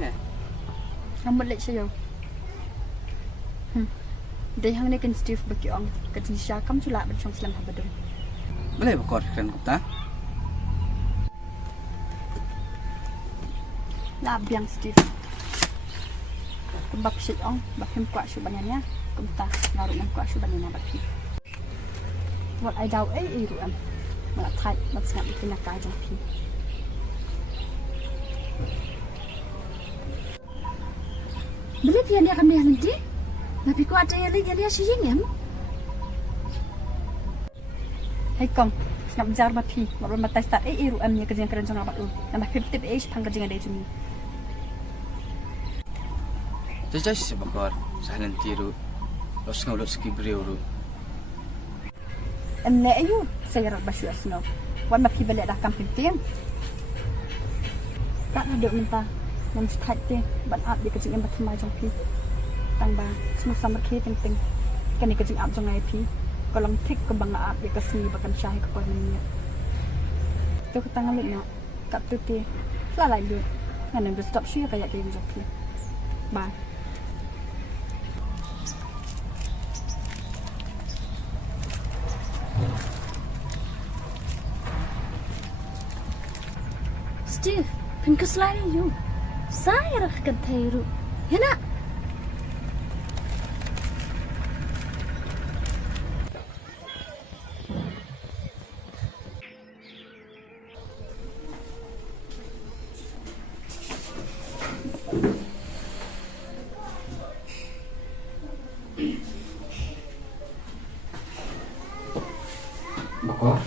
nè. Không một lệ sao đây hang này kan Steve bagi orang kan Nisha kam chula ban chong slam habadum Boleh bakor keren kita. la biang Steve kembak si ong bak hem kwa shu bananya kumta ngaru nam kwa shu bananya baki what I doubt ai ru am ma thai mat snap kina ka jang pi beli pian dia kami nanti tapi ko ada yang dia si yeng hai kong snap jar ma pi ma ma tai start ai ru am ni ka jang keren jong abat u na phim tip ai phang ka jang dei chumi Jajah si bakor sahlan tiru. Los ngau los kibriu ru. em ne ayu saya rat basu asno wan ma pi balik dah kampung tiang tak ada minta nam start te ban up dia kecing em bathmai jong pi tang ba semua sama ke ting kan ni kecing up jong ai pi kolong tik ke bang up dia kesini bakan syai ke kon ni tu ke tangan lek nak kat tu te la lai lu ngan nam stop shi kayak ke jong pi bye Steve, pingkas lain you. Saya rak kentairu. Hena. Bakor.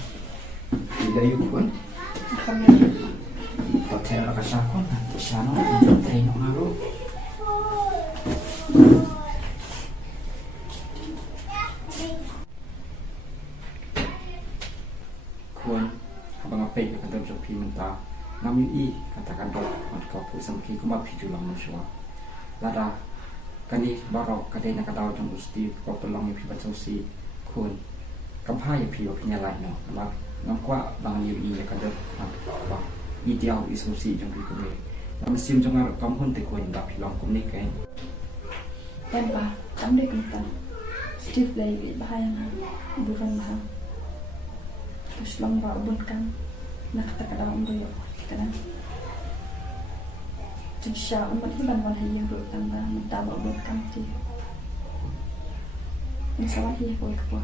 Tidak yuk pun. Hotel kasakon nanti sana train ngaru. Kuan abang apa yang kata joki mentah. Ngami I katakan dok mat kau pu samki kuma piju lang muswa. Lada kani barok kadai nak kau jong usti kau pelong yang pibat sosi kun. Kampai yang piwa penyalai no. Mak ngakwa bang I yang kata apa. Ideal isolasi jong pi kome. Nam sim jong ar kam hun te ko inda pi long kom ni kai. Tempa tam de kumta Steve lagi bahaya bukan bahang terus long ba ubun kan nak kata kada umro kana Insya Allah ban wan hayang ru tamba menta ba ubun kan ti Insya Allah hi ko ko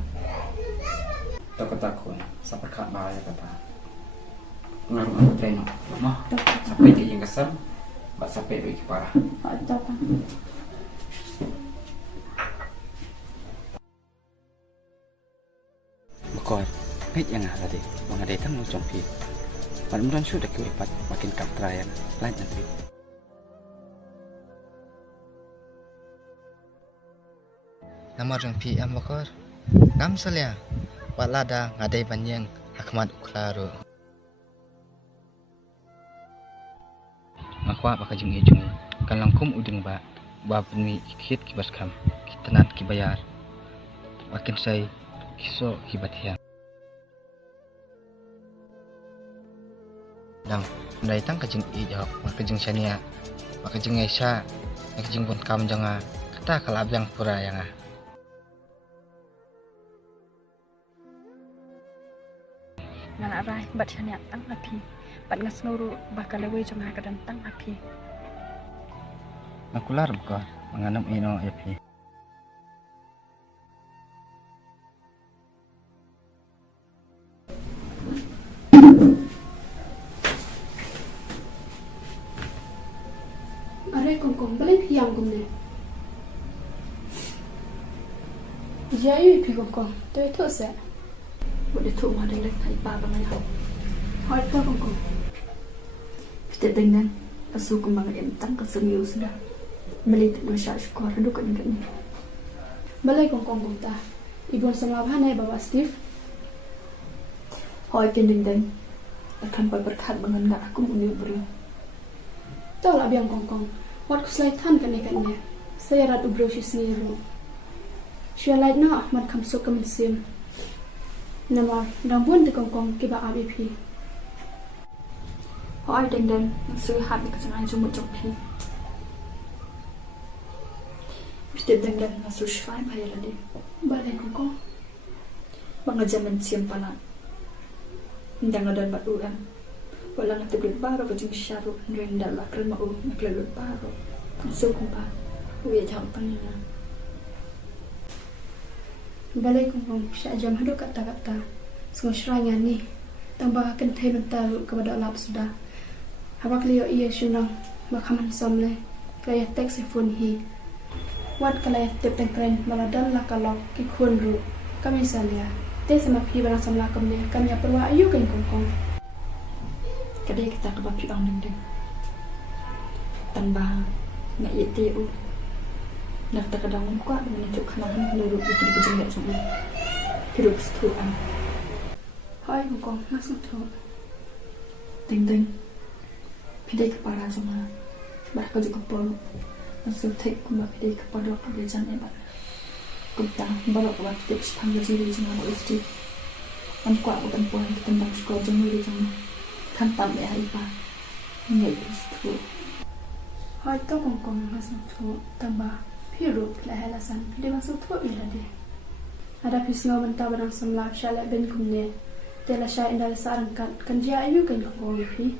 Takut seperti bahaya kata. Ngaruh aku train mah sampai dia yang kesam bak sampai bagi parah atau apa bakor hei yang ada deh bang ada tang jong pi pan muran sudah kelipat makin kaprayan lain nanti nama jong pi am bakor ngam salia walada ngadai banyang akmat uklaru Makwa baka jeng ejung kan langkum uding ba puni ikit kibas kam kitanat kibayar makin say kiso kibatya nang ndai tang kajeng ijak maka jeng sania maka jeng esa maka jeng pun kam janga kata kalab yang pura yang ngana rai bat chania tang api bat ngas nguru bakal lewe cuma kadan tang api nakular buka menganam ino api Are kong beli piang gumne Jayu pi kong tu itu se boleh tu ada lek hai pa bangai hau hoi to kong kita dengan pasu kembang em tang ka sung yu sudah meli tu sha skor du kan kan Balai kong ta Ibon sama bhane bawa Steve hoi ken ding akan berkat bangan ngak aku uni beri Tahu lah biang kong Wat kuslai tan kan ikannya Saya rat ubro si sendiri Shia light na mat kam so kam sim Nama rambun de kong kiba ABP hoi ding ding su hat ka sangai ju mo jok thi Steve dengan masuk syai bayar dia. Balai kongkong. Mga jaman siyang pala. Hindi nga dan batuan. Wala nga taglit baro ka jing syaro. Renda la kalma o naglalot baro. So kung pa, uwi jang panina. Balai kongkong siya jam hadu kata-kata. Semua serangan ni. Tambah kentai bentalu kepada Allah sudah. Habak liyo iya syunang makaman somle. Kaya teks phone hi. Wat kalaya tip tengkren maladan la kalau ki khun ru. Kami salia. Te sama pi barang samla kamne kami perwa ayu kan kongkong. Kadai kita kebapi ang ding. Tambah nggak yeti u. Nak tak kadang muka dengan itu kanahan nurut itu di kejengak semua. Hidup setuan. Hai kongkong masuk tu. Ding. Pidai kepala semua. Baraka juga polu. Masuk tek kumba pidai kepala kebejan ebat. Kumta balok kuat tips panggil jiri semua usti. Kuat bukan puan kita tentang sekolah jemuri semua. Tantam ya ipa. Nggak itu. Hai tu kongkong masuk tu. Tambah piru lah halasan. Dia masuk tu ila dia. Ada pisau mentah barang semlap syalat ben kumne. Tela syai indah sarang kan dia ayu kan kongkong pi.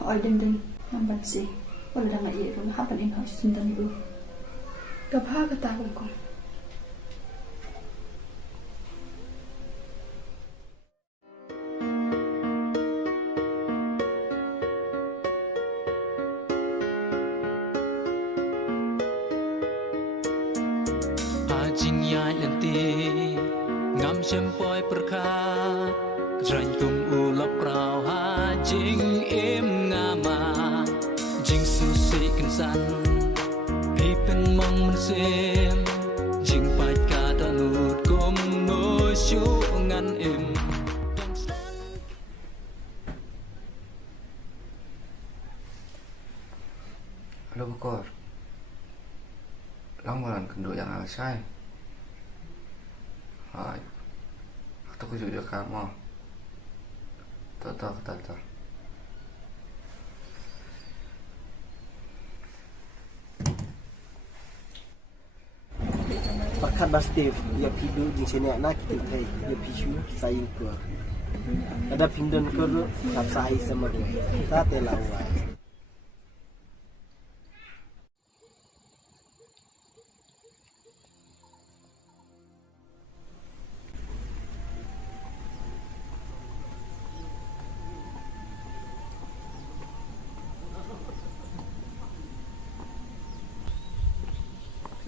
Oi ding nambat si. Wala dah nggak iya rumah apa nih harus tentang itu. Gabha kata kongkong. Jing yai lenti ngam xem poi perkha ranh kum u lop rao ha jing em ngama jing su si kan san pi pen mong man sem jing pai ka ta nut kum no shu ngan em Halo Bukor, lang malan kendo yang alasay. Hai, aku tuh juga kamu. Tata. Pakat Steve, ia pidu di sini anak kita, ia pisu saing ke. Ada pindon ke lu, tak sahi sama dia. Tak telawai.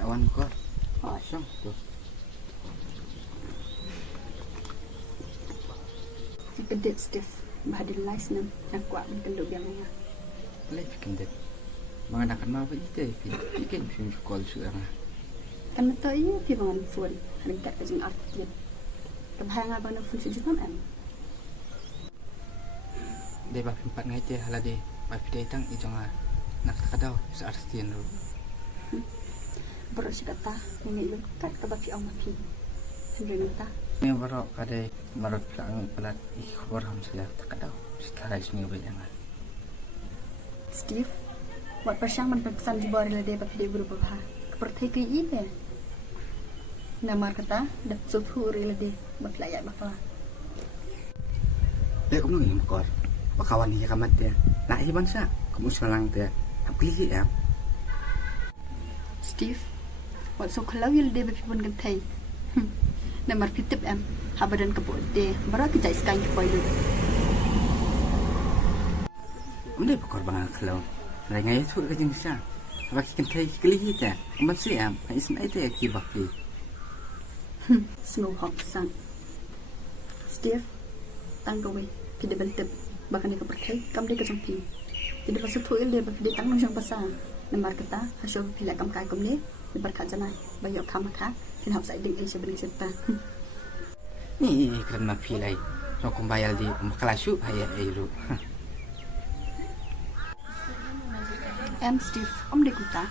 Lawan Bukor. Song tuh. Kedit Steve. Bahadil lais nam. Nak kuat mengkenduk yang mana. Lek kendet. Mengadakan mau itu, bikin film sekolah sekarang. Kan betul ini pi bangan phone. Ringkat ke jeng artian. Kebahangan bangan phone sejumlah em. Dia bapa empat ngai teh hala deh. Bapa dia tang ijonga. Nak kadau seartian lu. Baru si kata nenek lukat ke bapi orang mapi. Henry nata. Ini baru kadai marut pelang pelat ikhbar hamsila terkadau. Sekarang semua berjangan. Steve, buat persyang menpesan di bawah relade bapi dia guru babha. Kepertai ke ini. Namar kata dak suhu relade bapi layak bakla. Dia kamu yang Bukor. Bakawan ni kamat dia. Nak iban sa. Kamu selang dia. Apli ya. Steve, buat so kalau relade bapi pun kentai. Namar pitip em. Habadan kebut dia. Baru kita iskan ke boy dulu. Udah Bukor bangang kalau. Rengai itu ke jenis sa. Baki kentai keli kita. Aman si am. Isin itu ya kibakli. Snow hawk sang. Steve, tanggawe. Pide bentep. Bahkan dia kepertai. Kam dia kejampi. Tidak pasal tu dia bapi dia tanggung jawab pasal. Namar kata hasil pilih kam kai kum ni. Berkat janai. Bayok kam maka. Kena hapsai ding Asia beri serta. Ni keren ma pilai. So kumbayal di makalasu ayah airu. Em Steve, om dia kuta.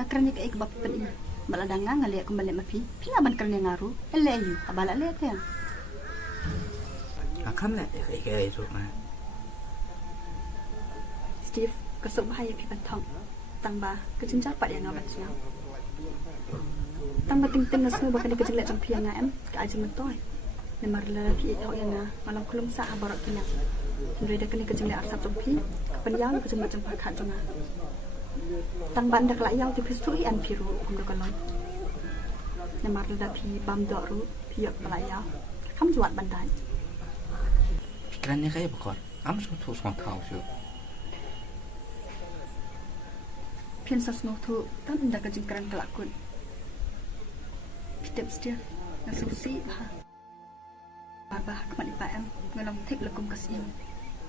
Ngakernya ke ik bapi pen ini. Maladanga ngaliak kembali mapi. Pila ban kernya ngaru. Eleyu. Abala lihat ya. Akam lah airu ma. Steve, kesuk bahaya pi batong. Tangba kejing japat yang ngabat siang. Tangba ting-ting nasu bakal dikejing lek jong piang ngam ka aja metoy. Nemar la pi hok yang malam kulum sa abarok kilang. Henry dah kena kejing lek arsap jong pi. Kapan yang kejing mat jong pakhat jong. Tangba ndak la yang ti pisturi an piru kum do kalon. Nemar la pi bam dok ru pi yok balaya. Kam juat bandai. Pikirannya kayak bakor. Am semua tu semua tahu sih. Pian sasno tu tan ndak kejing keran kelakun. Pitep setiap nasusi bah. Baba kemat IPM ngalong tek lekum kasim.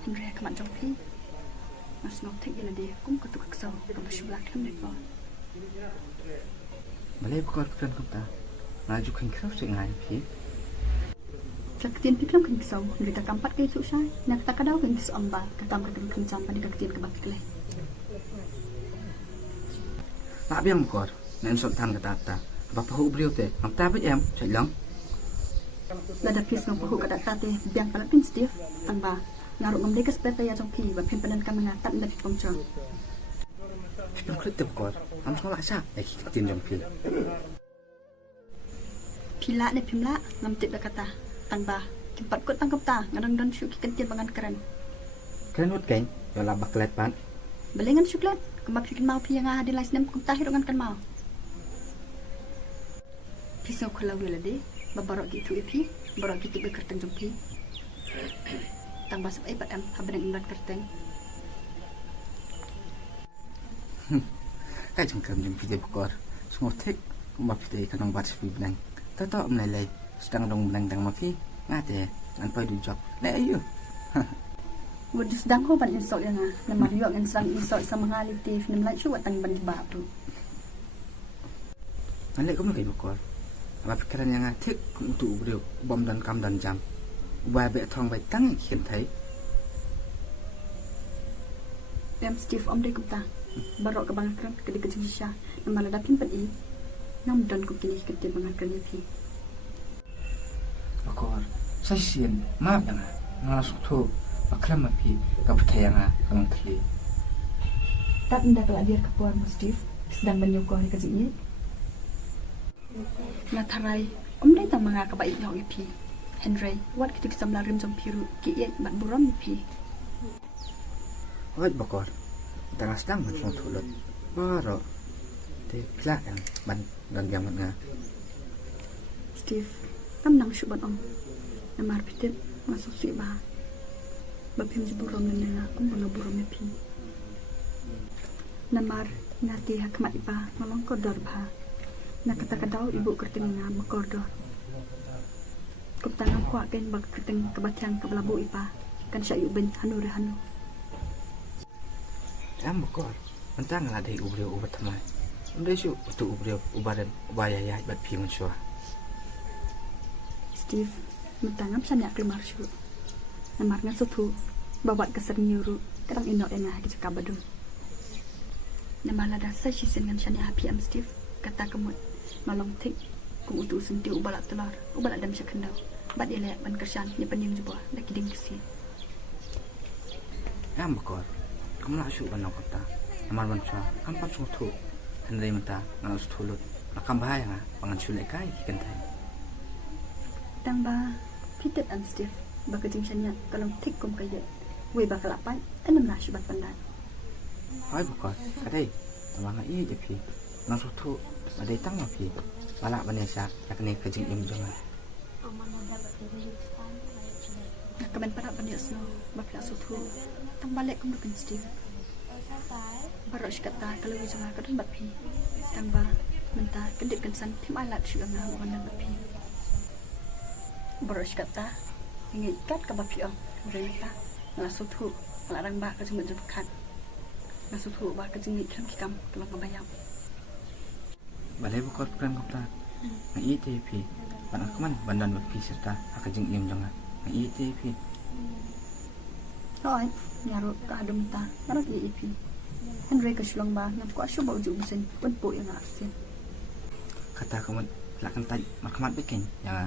Henry kemat jong pi. Mas no tek ila dia kum ketuk kesau kum syulak hem dek bo. Malay bakor pikiran kita. Maju kan kerap sengai pi. Kaktian piklam kan kesau. Henry tak kampat ke itu syai. Nak tak kadau kan kesau ambal. Ketam kedeng kencam pada kaktian kebak keleh. Tak biar bakor. Nen sok tan kata ta. Bapa hu beliau teh. Nam ta bet em cai lang. Lada pis ngam pahu kada tate biang palat pin Steve tangba ngaruk ngam dekas peta ya jong pi ba pin panan kam ngatat ndak pongcong. Nam klik teh bakor. Am sok laksa. Ek tin jam pi. Pila ne pimla ngam tip da kata tangba tempat kot tangkap ta ngadang don syuk kentir bangan keren. Keren hut kain. Yola baklet pan. Belengan syuklet kemap syukin mau pi yang ada lais nem kum tahirongan kan mau. Pisau kula wila de babarok gitu ipi barok gitu be kerteng jompi tangba sab ai padam habeng indan kerteng Kai jam kam jam pi de bakor. Semua tek kumap pi kanong bat pi benang. Tato menai lai sedang dong benang dang mapi. Ngate an pai du job. Le ayo. Wudus dang ho ban insok yang na mariok yang sang insok sama ngali tif nem lai chu watang ban ba tu Malay ko mo kay bakor. Apa pikiran yang atik untuk beliau bom dan kam dan jam. Ubah be thong bai tang kian thai. Dem Steve om de kumta barok ke bangan keren ke dikejing sya namala dapin pad i ngam don ku kini ketir bangan keren pi Bakor. Saya sian maaf yang ngalasuk tu bakram mapi kaputayanga kamang tli. tak ndak la dir kapuan mu Steve sedang menyukoh di kejing ni na tharai om de tang manga ka bai nyong pi Henry wat kitik samla rim jom piru ki ye ban buram pi Oi bakor. Tengah sedang masuk tulut. Baru. Te plak yang ban dan yang mana. Steve tam nang syuban om namar pitip masuk si ba bapim jiburom nena kum banga burom pi namar ngati hakmat ipa nolong kodor ba nak kata kadau ibu kertengina makordor kup tangan kuat kan bak kerteng kebatyang ke belabu ipa kan syayu ben hanu rehanu Am bakor. Mentang lah deh ubriu ubat tamai. Udah syu tu ubriu ubadan ubaya ya bat pi mensua. Steve mentangam sanyak kemar syu namar ngasutu babat keser nyuru kadang ino engah di cakabadung namar lada sa sisen ngam sanyak api am Steve kata kemut malong tik kum utu senti ubala telar ubala dam syakendau bat ilek ban kersan ni pening jebua dak kiding kesi Am bakor. Kamu lah syu banau kata. Amar mensua. Kampat sung tu. Henry menta ngalas tulut. Nakam bahaya ngah. Pangan sulai kai kian thai. tangba pitet am Steve bakajing sanyak kalau tik kum kaya we bakal apa enam lah syubat pandan Oi bakor. Kadai. Tamang ai je pi. Nang su tu. Adai tang ma pi. Balak banesa. Nak ni kejing im jangan. nak kemen para banyak sno bakal sutu tang balik kum bukan Steve barok kata kalau we jangan kadang bapi tangba menta kedip kensan pim alat syuang ngah bukan bapi barok kata ingin kat ke bapi om mereka ngasut hu larang ba ke jemut jebekan ngasut hu ba ke jengit kam kikam kalau ngabayam Balai bakor peran kata. Ngai te pi. Pan akaman bandan bapi serta akajing im jangan. Ngai te pi. Thôi, nhà rồi cả đâm ta, nó rất dễ phi. Henry cái shlong ba, ngam quá số bao dụng sinh, quân bội yang asin. Kata kamu lakan tai makamat bikin ya.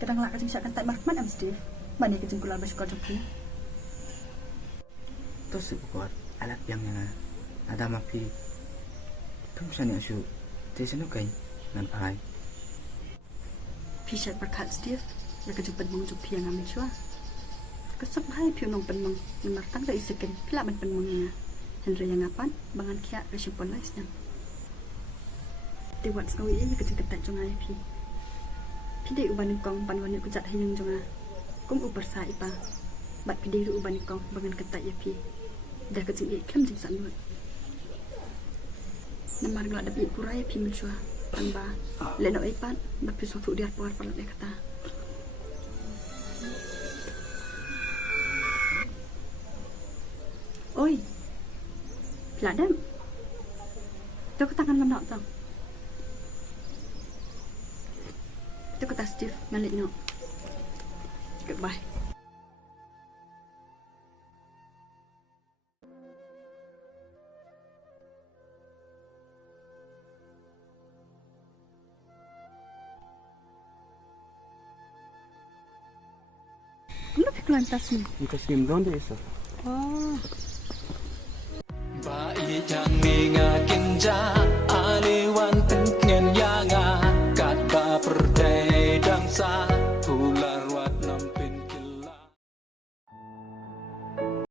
Kadang lak kajing syakan tak markman am Steve. Bani kajing kulal basyukar joki. Tu si bakor alat yang ada mapi kamu sani asu tesano kain nan pai พี่ชัดประคัดสตีฟแล้วก็จะเป็นมึงจุเพียงไม่ชัวก็สักให้ผิวนองเป็นมึงมันมาตั้งแต่อีสกินพี่ละมันเป็นมึงนะเห็นเรื่องngapan bangan kia ke simpon lais nang tiwat skawi ini ke jeng ketat jong aiพี่ได้อุบัติกองปันวันนี้กูจัดให้ยังจงอ่ะก้มอุปสรรคปะบัดพี่ได้อุบัติกองบังเงินกระต่ายพี่เดี๋ยวก็จึงอีกเข้มจึงสันนวดน้ำมันกระดับอีกผู้ร้ายพี่มันชัวปันบาเล่นเอาไอ้ปันบัดพี่สุดเดียร์ปวดปวดเลยกระตาโอ้ยพลาดดัมเจ้าก็ตั้งกันมันหนอจังเจ้าก็ตัดสตีฟงั้นเลยเนาะ goodbye Kamu nak kelantas ni? Kita skim donde eso. Oh. Ba i jang ni nga kin ja